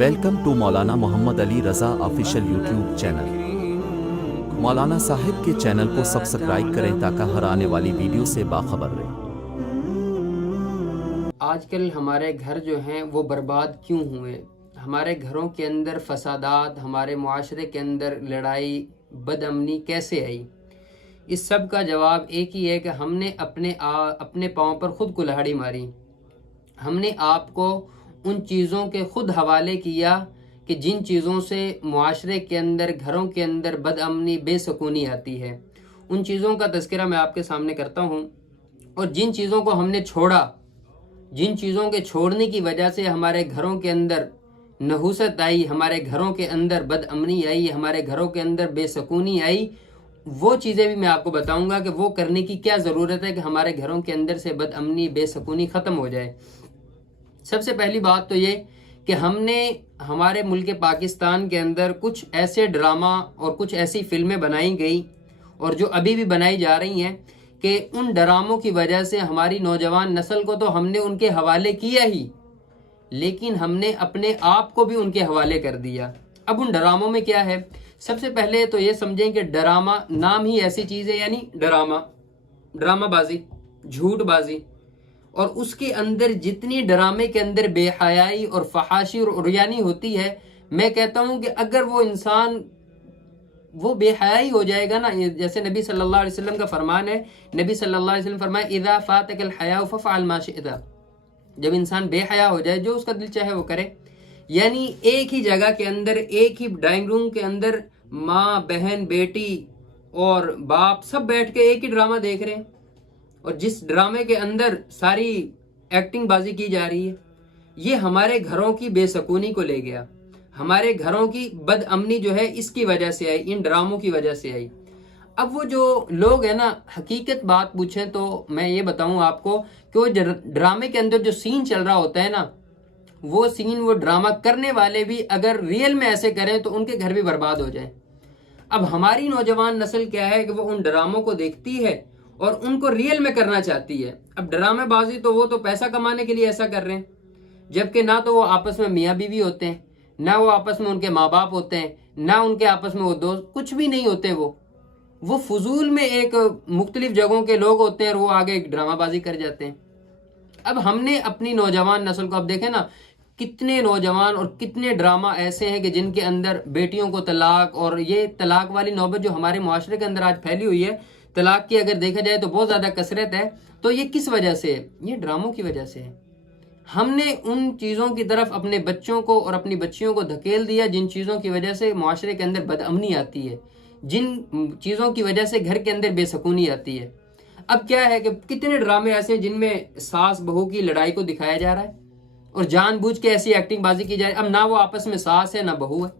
Welcome to Maulana Muhammad Ali Raza official YouTube channel. مولانا صاحب کے channel کو سبسکرائب کریں تاکہ ہر آنے والی ویڈیو سے باخبر رہیں۔ آج کل ہمارے گھر جو ہیں وہ برباد کیوں ہوئے؟ ہمارے گھروں کے اندر فسادات، ہمارے معاشرے کے اندر لڑائی، بد امنی کیسے آئی؟ اس سب کا جواب ایک ہی ہے کہ ہم نے اپنے پاؤں پر خود کلہاڑی ماری۔ ہم نے آپ کو ان چیزوں کے خود حوالے کیا کہ جن چیزوں سے معاشرے کے اندر، گھروں کے اندر بد امنی، بے سکونی آتی ہے۔ ان چیزوں کا تذکرہ میں آپ کے سامنے کرتا ہوں، اور جن چیزوں کو ہم نے چھوڑا، جن چیزوں کے چھوڑنے کی وجہ سے ہمارے گھروں کے اندر نحوست آئی، ہمارے گھروں کے اندر بد امنی آئی، ہمارے گھروں کے اندر بے سکونی آئی، وہ چیزیں بھی میں آپ کو بتاؤں گا کہ وہ کرنے کی کیا ضرورت ہے کہ ہمارے گھروں کے اندر سے بد امنی، بے سکونی ختم ہو جائے۔ سب سے پہلی بات تو یہ کہ ہم نے ہمارے ملک پاکستان کے اندر کچھ ایسے ڈرامہ اور کچھ ایسی فلمیں بنائی گئی، اور جو ابھی بھی بنائی جا رہی ہیں، کہ ان ڈراموں کی وجہ سے ہماری نوجوان نسل کو تو ہم نے ان کے حوالے کیا ہی، لیکن ہم نے اپنے آپ کو بھی ان کے حوالے کر دیا۔ اب ان ڈراموں میں کیا ہے؟ سب سے پہلے تو یہ سمجھیں کہ ڈرامہ نام ہی ایسی چیز ہے، یعنی ڈرامہ بازی، جھوٹ بازی، اور اس کے اندر جتنی ڈرامے کے اندر بے حیائی اور فحاشی اور عریانی ہوتی ہے، میں کہتا ہوں کہ اگر وہ انسان وہ بے حیائی ہو جائے گا نا، جیسے نبی صلی اللہ علیہ وسلم کا فرمان ہے، نبی صلی اللہ علیہ وسلم فرمایا اذا فاتک الحیاء ففعل ما شئت، جب انسان بے حیا ہو جائے جو اس کا دل چاہے وہ کرے۔ یعنی ایک ہی جگہ کے اندر، ایک ہی ڈرائنگ روم کے اندر ماں، بہن، بیٹی اور باپ سب بیٹھ کے ایک ہی ڈرامہ دیکھ رہے ہیں، اور جس ڈرامے کے اندر ساری ایکٹنگ بازی کی جا رہی ہے، یہ ہمارے گھروں کی بے سکونی کو لے گیا، ہمارے گھروں کی بد امنی جو ہے اس کی وجہ سے آئی، ان ڈراموں کی وجہ سے آئی۔ اب وہ جو لوگ ہیں نا، حقیقت بات پوچھیں تو میں یہ بتاؤں آپ کو کہ وہ ڈرامے کے اندر جو سین چل رہا ہوتا ہے نا، وہ سین، وہ ڈرامہ کرنے والے بھی اگر ریئل میں ایسے کریں تو ان کے گھر بھی برباد ہو جائیں۔ اب ہماری نوجوان نسل کیا ہے کہ وہ ان ڈراموں کو دیکھتی ہے اور ان کو ریئل میں کرنا چاہتی ہے۔ اب ڈرامے بازی تو وہ تو پیسہ کمانے کے لیے ایسا کر رہے ہیں، جبکہ نہ تو وہ آپس میں میاں بیوی ہوتے ہیں، نہ وہ آپس میں ان کے ماں باپ ہوتے ہیں، نہ ان کے آپس میں وہ دوست، کچھ بھی نہیں ہوتے۔ وہ فضول میں ایک مختلف جگہوں کے لوگ ہوتے ہیں اور وہ آگے ایک ڈرامہ بازی کر جاتے ہیں۔ اب ہم نے اپنی نوجوان نسل کو، اب دیکھیں نا، کتنے نوجوان اور کتنے ڈرامہ ایسے ہیں کہ جن کے اندر بیٹیوں کو طلاق، اور یہ طلاق والی نوبت جو ہمارے معاشرے کے اندر آج پھیلی ہوئی ہے، طلاق کی اگر دیکھا جائے تو بہت زیادہ کثرت ہے، تو یہ کس وجہ سے ہے؟ یہ ڈراموں کی وجہ سے ہے۔ ہم نے ان چیزوں کی طرف اپنے بچوں کو اور اپنی بچیوں کو دھکیل دیا جن چیزوں کی وجہ سے معاشرے کے اندر بد امنی آتی ہے، جن چیزوں کی وجہ سے گھر کے اندر بے سکونی آتی ہے۔ اب کیا ہے کہ کتنے ڈرامے ایسے ہیں جن میں ساس بہو کی لڑائی کو دکھایا جا رہا ہے، اور جان بوجھ کے ایسی ایکٹنگ بازی کی جائے۔ اب نہ وہ آپس میں ساس ہے نہ بہو ہے۔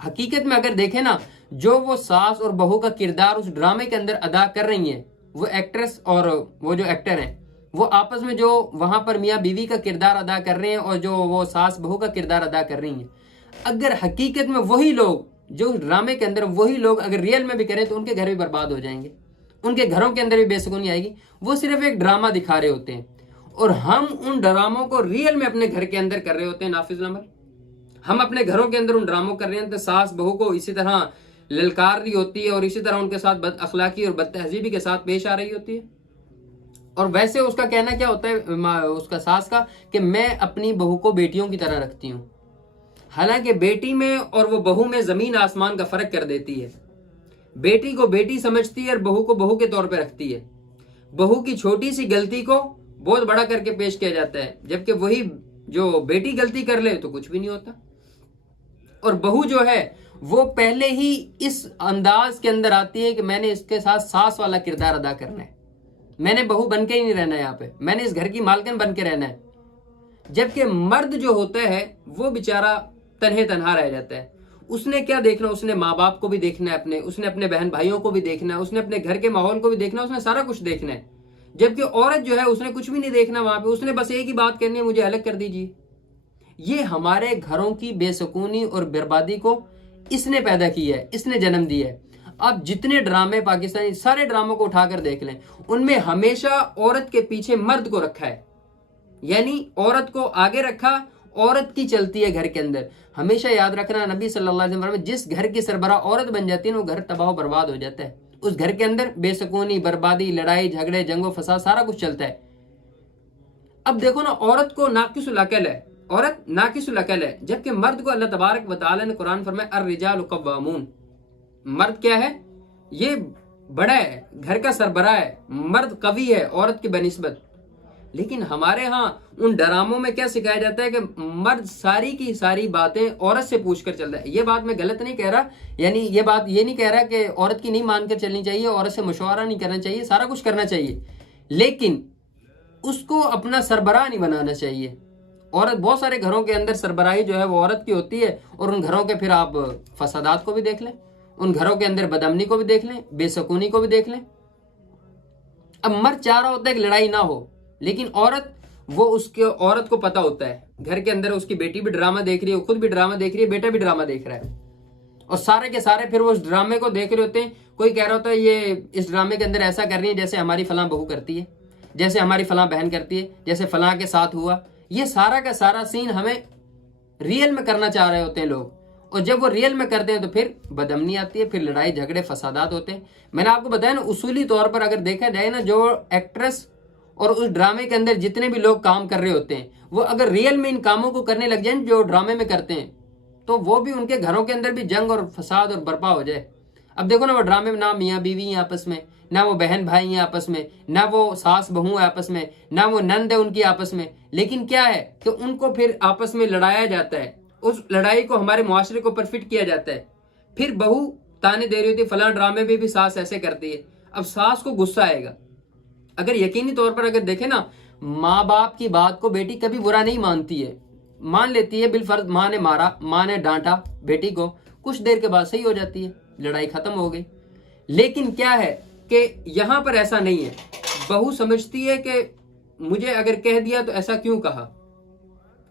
حقیقت میں اگر دیکھیں نا، جو وہ ساس اور بہو کا کردار اس ڈرامے کے اندر ادا کر رہی ہیں، وہ ایکٹریس اور وہ جو ایکٹر ہیں، وہ آپس میں جو وہاں پر میاں بیوی کا کردار ادا کر رہے ہیں اور جو وہ ساس بہو کا کردار ادا کر رہی ہیں، اگر حقیقت میں وہی لوگ جو ڈرامے کے اندر، وہی لوگ اگر ریئل میں بھی کریں تو ان کے گھر بھی برباد ہو جائیں گے، ان کے گھروں کے اندر بھی بے سکونی آئے گی۔ وہ صرف ایک ڈرامہ دکھا رہے ہوتے ہیں، اور ہم ان ڈراموں کو ریئل میں اپنے گھر کے اندر کر رہے ہوتے ہیں نافذ العمل۔ ہم اپنے گھروں کے اندر ان ڈراموں کر رہے ہیں، تو ساس بہو کو اسی طرح للکار رہی ہوتی ہے، اور اسی طرح ان کے ساتھ بد اخلاقی اور بد تہذیبی کے ساتھ پیش آ رہی ہوتی ہے۔ اور ویسے اس کا کہنا کیا ہوتا ہے، اس کا ساس کا، کہ میں اپنی بہو کو بیٹیوں کی طرح رکھتی ہوں، حالانکہ بیٹی میں اور وہ بہو میں زمین آسمان کا فرق کر دیتی ہے۔ بیٹی کو بیٹی سمجھتی ہے اور بہو کو بہو کے طور پہ رکھتی ہے۔ بہو کی چھوٹی سی غلطی کو بہت بڑا کر کے پیش کیا جاتا ہے، جبکہ وہی جو بیٹی غلطی کر لے تو کچھ بھی نہیں ہوتا۔ اور بہو جو ہے وہ پہلے ہی اس انداز کے اندر آتی ہے کہ میں نے اس کے ساتھ ساس والا کردار ادا کرنا ہے، میں نے بہو بن کے ہی نہیں رہنا ہے، یہاں پہ میں نے اس گھر کی مالکن بن کے رہنا ہے۔ جبکہ مرد جو ہوتا ہے وہ بیچارہ تنہا رہ جاتا ہے۔ اس نے کیا دیکھنا؟ اس نے ماں باپ کو بھی دیکھنا ہے، اس نے اپنے بہن بھائیوں کو بھی دیکھنا ہے، اس نے اپنے گھر کے ماحول کو بھی دیکھنا ہے، اس نے سارا کچھ دیکھنا ہے۔ جبکہ عورت جو ہے اس نے کچھ بھی نہیں دیکھنا وہاں پہ، اس نے بس ایک ہی بات کرنی ہے، مجھے الگ کر دیجیے۔ یہ ہمارے گھروں کی بے سکونی اور بربادی کو اس نے پیدا کیا ہے، اس نے جنم دیا ہے۔ اب جتنے ڈرامے پاکستانی، سارے ڈراموں کو اٹھا کر دیکھ لیں، ان میں ہمیشہ عورت کے پیچھے مرد کو رکھا ہے، یعنی عورت کو آگے رکھا عورت کی چلتی ہے گھر کے اندر. ہمیشہ یاد رکھنا نبی صلی اللہ علیہ وسلم جس گھر کی سربراہ عورت بن جاتی ہے وہ گھر تباہ و برباد ہو جاتا ہے. اس گھر کے اندر بے سکونی، بربادی، لڑائی جھگڑے، جنگ و فساد سارا کچھ چلتا ہے. اب دیکھو نا، عورت کو ناقص العقل ہے، عورت ناقص العقل ہے، جبکہ مرد کو اللہ تبارک و تعالی نے قرآن فرمایا الرجال قوامون. مرد کیا ہے؟ یہ بڑا ہے، گھر کا سربراہ ہے، مرد قوی ہے عورت کی بنسبت. لیکن ہمارے ہاں ان ڈراموں میں کیا سکھایا جاتا ہے کہ مرد ساری کی ساری باتیں عورت سے پوچھ کر چلتا ہے. یہ بات میں غلط نہیں کہہ رہا، یعنی یہ بات یہ نہیں کہہ رہا کہ عورت کی نہیں مان کر چلنی چاہیے، عورت سے مشورہ نہیں کرنا چاہیے، سارا کچھ کرنا چاہیے، لیکن اس کو اپنا سربراہ نہیں بنانا چاہیے. عورت بہت سارے گھروں کے اندر سربراہی جو ہے وہ عورت کی ہوتی ہے، اور ان گھروں کے پھر آپ فسادات کو بھی دیکھ لیں، ان گھروں کے اندر بدامنی کو بھی دیکھ لیں، بے سکونی کو بھی دیکھ لیں. اب مرد چاہ رہا ہوتا ہے کہ لڑائی نہ ہو، لیکن عورت کو پتہ ہوتا ہے گھر کے اندر اس کی بیٹی بھی ڈرامہ دیکھ رہی ہے، خود بھی ڈرامہ دیکھ رہی ہے، بیٹا بھی ڈرامہ دیکھ رہا ہے، اور سارے کے سارے پھر وہ اس ڈرامے کو دیکھ رہے ہوتے ہیں. کوئی کہہ رہا ہوتا ہے یہ اس ڈرامے کے اندر ایسا کر رہی ہے جیسے ہماری فلاں بہو کرتی ہے، جیسے ہماری فلاں بہن کرتی ہے، جیسے فلاں کے ساتھ ہوا. یہ سارا کا سارا سین ہمیں ریئل میں کرنا چاہ رہے ہوتے ہیں لوگ، اور جب وہ ریئل میں کرتے ہیں تو پھر بدامنی آتی ہے، پھر لڑائی جھگڑے فسادات ہوتے ہیں. میں نے آپ کو بتایا نا، اصولی طور پر اگر دیکھا جائے نا، جو ایکٹریس اور اس ڈرامے کے اندر جتنے بھی لوگ کام کر رہے ہوتے ہیں، وہ اگر ریئل میں ان کاموں کو کرنے لگ جائیں جو ڈرامے میں کرتے ہیں، تو وہ بھی ان کے گھروں کے اندر بھی جنگ اور فساد اور برپا ہو جائے. اب دیکھو نا، وہ ڈرامے میں نہ میاں بیوی ہیں آپس میں، نہ وہ بہن بھائی ہیں آپس میں، نہ وہ ساس بہو ہیں آپس میں، نہ وہ نند ہے ان کی آپس میں، لیکن کیا ہے کہ ان کو پھر آپس میں لڑایا جاتا ہے. اس لڑائی کو ہمارے معاشرے کو پرفٹ کیا جاتا ہے. پھر بہو تانے دے رہی ہوتی ہے فلاں ڈرامے میں بھی ساس ایسے کرتی ہے. اب ساس کو غصہ آئے گا. اگر یقینی طور پر اگر دیکھیں نا، ماں باپ کی بات کو بیٹی کبھی برا نہیں مانتی ہے، مان لیتی ہے. بالفرض ماں نے مارا، ماں نے ڈانٹا بیٹی کو، کچھ دیر کے بعد صحیح ہو جاتی ہے، لڑائی ختم ہو گئی. لیکن کیا ہے کہ یہاں پر ایسا نہیں ہے. بہو سمجھتی ہے کہ مجھے اگر کہہ دیا تو ایسا کیوں کہا.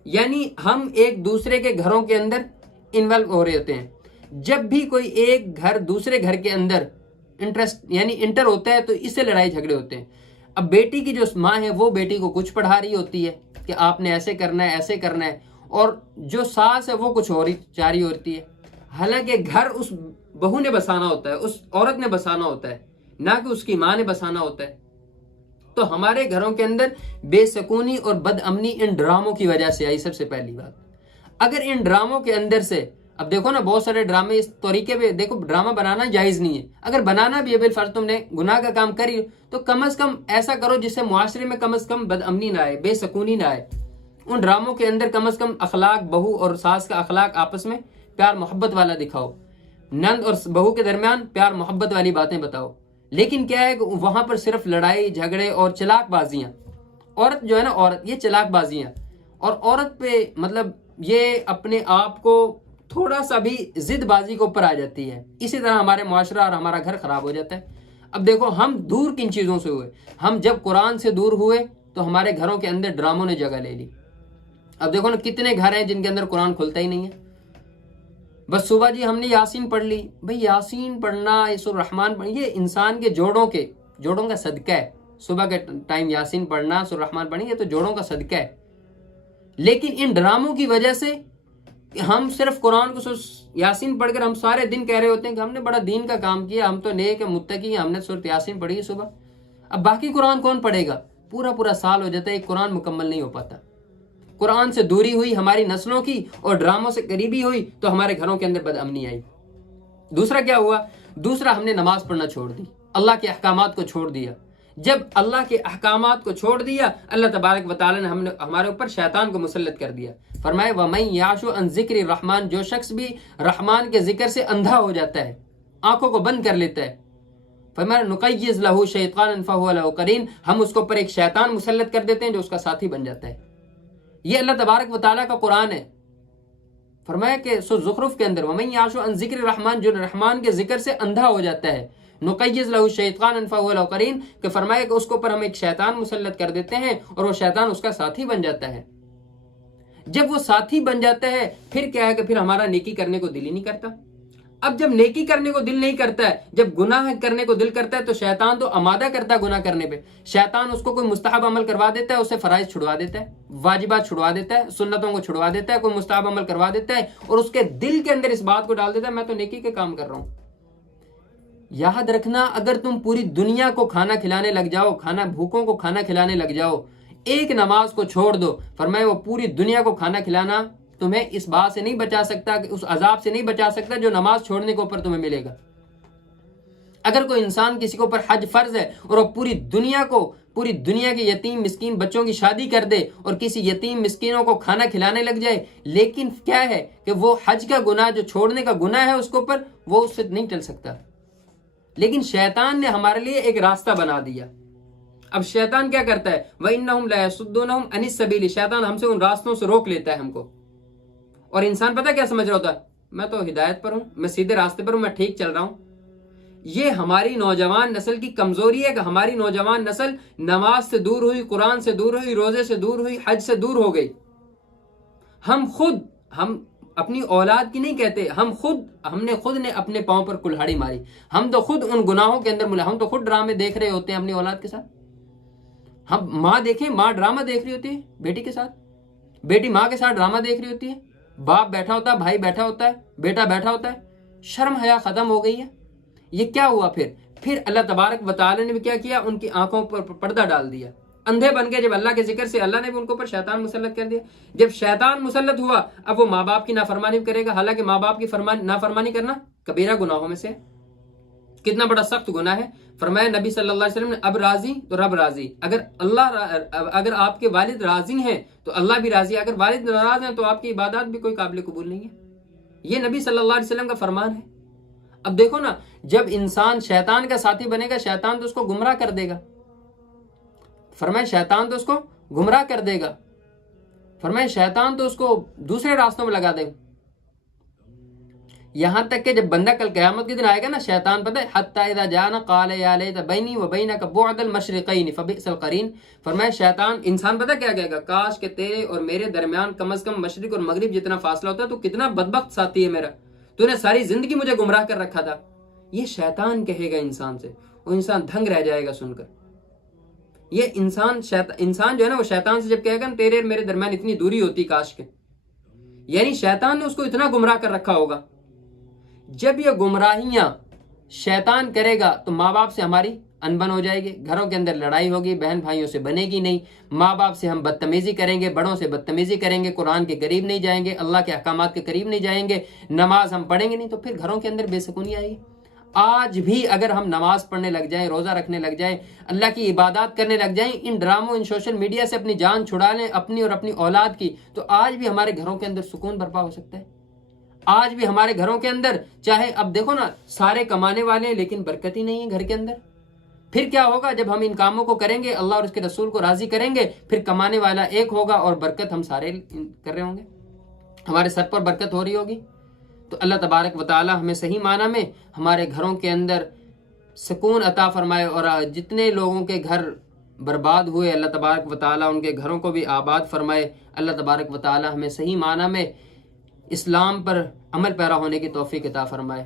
یعنی ہم ایک دوسرے کے گھروں کے اندر انوالو ہو رہے ہوتے ہیں. جب بھی کوئی ایک گھر دوسرے گھر کے اندر انٹر ہوتا ہے تو اس سے لڑائی جھگڑے ہوتے ہیں. اب بیٹی کی جو ماں ہے وہ بیٹی کو کچھ پڑھا رہی ہوتی ہے کہ آپ نے ایسے کرنا ہے، ایسے کرنا ہے، اور جو ساس ہے وہ کچھ اور چاہ رہی ہوتی ہے. حالانکہ گھر اس بہو نے بسانا ہوتا ہے، اس عورت نے بسانا ہوتا ہے، نہ کہ اس کی ماں نے بسانا ہوتا ہے. تو ہمارے گھروں کے اندر بے سکونی اور بد امنی ان ڈراموں کی وجہ سے آئی. سب سے پہلی بات، اگر ان ڈراموں کے اندر سے، اب دیکھو نا بہت سارے ڈرامے اس طریقے پہ، دیکھو ڈرامہ بنانا جائز نہیں ہے، اگر بنانا بھی ہے بالفرض تم نے گناہ کا کام کری تو کم از کم ایسا کرو جس سے معاشرے میں کم از کم بد امنی نہ آئے، بے سکونی نہ آئے. ان ڈراموں کے اندر کم از کم اخلاق، بہو اور ساس کا اخلاق آپس میں پیار محبت والا دکھاؤ، نند اور بہو کے درمیان پیار محبت والی باتیں بتاؤ. لیکن کیا ہے کہ وہاں پر صرف لڑائی جھگڑے اور چلاک بازیاں. عورت جو ہے نا، عورت یہ چلاک بازیاں، اور عورت پہ مطلب یہ اپنے آپ کو تھوڑا سا بھی ضد بازی کے اوپر آ جاتی ہے. اسی طرح ہمارے معاشرہ اور ہمارا گھر خراب ہو جاتا ہے. اب دیکھو ہم دور کن چیزوں سے ہوئے، ہم جب قرآن سے دور ہوئے تو ہمارے گھروں کے اندر ڈراموں نے جگہ لے لی. اب دیکھو نا کتنے گھر ہیں جن کے اندر قرآن کھلتا ہی نہیں ہے. بس صبح جی ہم نے یاسین پڑھ لی. بھئی یاسین پڑھنا، سورۃ الرحمن پڑھنا، یہ انسان کے جوڑوں کا صدقہ ہے. صبح کے ٹائم یاسین پڑھنا، سورۃ الرحمن پڑھنا، یہ تو جوڑوں کا صدقہ ہے. لیکن ان ڈراموں کی وجہ سے ہم صرف قرآن کو یاسین پڑھ کر ہم سارے دن کہہ رہے ہوتے ہیں کہ ہم نے بڑا دین کا کام کیا، ہم تو نیک متقی ہیں، ہم نے سورۃ یاسین پڑھی صبح. اب باقی قرآن کون پڑھے گا؟ پورا سال ہو جاتا ہے، ایک قرآن مکمل نہیں ہو پاتا. قرآن سے دوری ہوئی ہماری نسلوں کی، اور ڈراموں سے قریبی ہوئی تو ہمارے گھروں کے اندر بد امنی آئی. دوسرا کیا ہوا؟ دوسرا ہم نے نماز پڑھنا چھوڑ دی، اللہ کے احکامات کو چھوڑ دیا. جب اللہ کے احکامات کو چھوڑ دیا، اللہ تبارک و تعالی نے ہمارے اوپر شیطان کو مسلط کر دیا. فرمائے وَمَن يَعْشُ عَن ذِكْرِ الرَّحْمَنِ، جو شخص بھی رحمان کے ذکر سے اندھا ہو جاتا ہے، آنکھوں کو بند کر لیتا ہے، فرمایا نُقَيِّضْ لَهُ شَيْطَانًا فَهُوَ لَهُ قَرِينٌ، ہم اس کے اوپر ایک شیطان مسلط کر دیتے ہیں جو اس کا ساتھی بن جاتا ہے. یہ اللہ تبارک و تعالیٰ کا قرآن ہے. فرمایا کہ سورۃ زخرف کے اندر وَمَن يَعْشُ عَن ذِكْرِ الرَّحْمَنِ، جو رحمان کے ذکر سے اندھا ہو جاتا ہے، نُقَيِّضْ لَهُ شَيْطَانًا فَهُوَ لَهُ قَرِينٌ، کہ فرمایا کہ اس کے اوپر ہم ایک شیطان مسلط کر دیتے ہیں اور وہ شیطان اس کا ساتھی بن جاتا ہے. جب وہ ساتھی بن جاتا ہے پھر کیا ہے کہ پھر ہمارا نیکی کرنے کو دل ہی نہیں کرتا. اب جب نیکی کرنے کو دل نہیں کرتا ہے، جب گناہ کرنے کو دل کرتا ہے تو شیطان تو آمادہ کرتا ہے گناہ کرنے پہ. شیطان اس کو کوئی مستحب عمل کروا دیتا ہے، اسے فرائض چھڑوا دیتا ہے، واجبات چھڑوا دیتا ہے، سنتوں کو چھڑوا دیتا ہے، کوئی مستحب عمل کروا دیتا ہے اور اس کے دل کے اندر اس بات کو ڈال دیتا ہے میں تو نیکی کے کام کر رہا ہوں. یاد رکھنا، اگر تم پوری دنیا کو کھانا کھلانے لگ جاؤ، بھوکوں کو کھانا کھلانے لگ جاؤ، ایک نماز کو چھوڑ دو، فرمایا وہ پوری دنیا کو کھانا کھلانا تمہیں اس بات سے نہیں بچا سکتا، کہ اس عذاب سے نہیں بچا سکتا جو نماز چھوڑنے کے اوپر تمہیں ملے گا. اگر کوئی انسان کسی کے اوپر حج فرض ہے اور وہ پوری دنیا کے یتیم مسکین بچوں کی شادی کر دے اور کسی یتیم مسکینوں کو کھانا کھلانے لگ جائے، لیکن کیا ہے کہ وہ حج کا گناہ جو چھوڑنے کا گناہ ہے اس کے اوپر، وہ اس سے نہیں ٹل سکتا. لیکن شیطان نے ہمارے لیے ایک راستہ بنا دیا. اب شیطان کیا کرتا ہے؟ وَإِنَّهُمْ لَيَصُدُّونَهُمْ عَنِ السَّبِيلِ، شیطان ہم سے ان راستوں سے روک لیتا ہے ہم کو. اور انسان پتہ کیا سمجھ رہا ہوتا ہے؟ میں تو ہدایت پر ہوں، میں سیدھے راستے پر ہوں، میں ٹھیک چل رہا ہوں. یہ ہماری نوجوان نسل کی کمزوری ہے کہ ہماری نوجوان نسل نماز سے دور ہوئی، قرآن سے دور ہوئی، روزے سے دور ہوئی، حج سے دور ہو گئی. ہم اپنی اولاد کی نہیں کہتے، ہم نے خود نے اپنے پاؤں پر کلہاڑی ماری. ہم تو خود ان گناہوں کے اندر ہم تو خود ڈرامے دیکھ رہے ہوتے ہیں اپنی اولاد کے ساتھ. ہم ماں دیکھیں، ماں ڈرامہ دیکھ رہی ہوتی ہے بیٹی کے ساتھ، بیٹی ماں کے ساتھ ڈرامہ دیکھ رہی ہوتی ہے، باپ بیٹھا ہوتا ہے، بھائی بیٹھا ہوتا ہے، بیٹا بیٹھا ہوتا ہے. شرم حیا ختم ہو گئی ہے. یہ کیا ہوا؟ پھر اللہ تبارک و تعالی نے بھی کیا کیا؟ ان کی آنکھوں پر پردہ ڈال دیا. اندھے بن گئے جب اللہ کے ذکر سے. اللہ نے بھی ان کے اوپر شیطان مسلط کر دیا. جب شیطان مسلط ہوا، اب وہ ماں باپ کی نافرمانی کرے گا، حالانکہ ماں باپ کی نافرمانی کرنا کبیرہ گناہوں میں سے کتنا بڑا سخت گناہ ہے. فرمایا نبی صلی اللہ علیہ وسلم نے اب راضی تو رب راضی. اگر آپ کے والد راضی ہیں تو اللہ بھی راضی ہے، اگر والد ناراض ہیں تو آپ کی عبادات بھی کوئی قابل قبول نہیں ہے. یہ نبی صلی اللہ علیہ وسلم کا فرمان ہے. اب دیکھو نا، جب انسان شیطان کا ساتھی بنے گا، شیطان تو اس کو گمراہ کر دے گا. فرمایا شیطان تو اس کو گمراہ کر دے گا. فرمایا شیطان تو اس کو دوسرے راستوں میں لگا دے گا. یہاں تک کہ جب بندہ کل قیامت کے دن آئے گا نا، شیطان پتہ ہے حتی اذا جانا قال یا لیت بینی و بینک بعد المشرقین فبئس القرین. فرمایا شیطان، انسان پتہ کیا کہے گا؟ کاش کہ تیرے اور میرے درمیان کم از کم مشرق اور مغرب جتنا فاصلہ ہوتا ہے، تو کتنا بدبخت ساتھی ہے میرا، تو نے ساری زندگی مجھے گمراہ کر رکھا تھا. یہ شیطان کہے گا انسان سے، وہ انسان دھنگ رہ جائے گا سن کر. یہ انسان جو ہے نا، وہ شیطان سے جب کہے گا نا تیرے اور میرے درمیان اتنی دوری ہوتی کاش کے، یعنی شیطان نے اس کو اتنا گمراہ کر رکھا ہوگا. جب یہ گمراہیاں شیطان کرے گا تو ماں باپ سے ہماری انبن ہو جائے گی، گھروں کے اندر لڑائی ہوگی، بہن بھائیوں سے بنے گی نہیں، ماں باپ سے ہم بدتمیزی کریں گے، بڑوں سے بدتمیزی کریں گے، قرآن کے قریب نہیں جائیں گے، اللہ کے احکامات کے قریب نہیں جائیں گے، نماز ہم پڑھیں گے نہیں، تو پھر گھروں کے اندر بے سکونی آئے گی. آج بھی اگر ہم نماز پڑھنے لگ جائیں، روزہ رکھنے لگ جائیں، اللہ کی عبادات کرنے لگ جائیں، ان ڈراموں، ان سوشل میڈیا سے اپنی جان چھڑا لیں، اپنی اور اپنی اولاد کی، تو آج بھی ہمارے گھروں کے اندر سکون برپا ہو سکتا ہے. آج بھی ہمارے گھروں کے اندر، چاہے اب دیکھو نا، سارے کمانے والے ہیں لیکن برکت ہی نہیں ہے گھر کے اندر. پھر کیا ہوگا جب ہم ان کاموں کو کریں گے، اللہ اور اس کے رسول کو راضی کریں گے، پھر کمانے والا ایک ہوگا اور برکت ہم سارے کر رہے ہوں گے، ہمارے سر پر برکت ہو رہی ہوگی. تو اللہ تبارک و تعالی ہمیں صحیح معنی میں ہمارے گھروں کے اندر سکون عطا فرمائے، اور جتنے لوگوں کے گھر برباد ہوئے، اللہ تبارک و تعالی ان کے گھروں کو بھی آباد فرمائے. اللہ تبارک و تعالی ہمیں صحیح معنی میں اسلام پر عمل پیرا ہونے کی توفیق عطا فرمائے.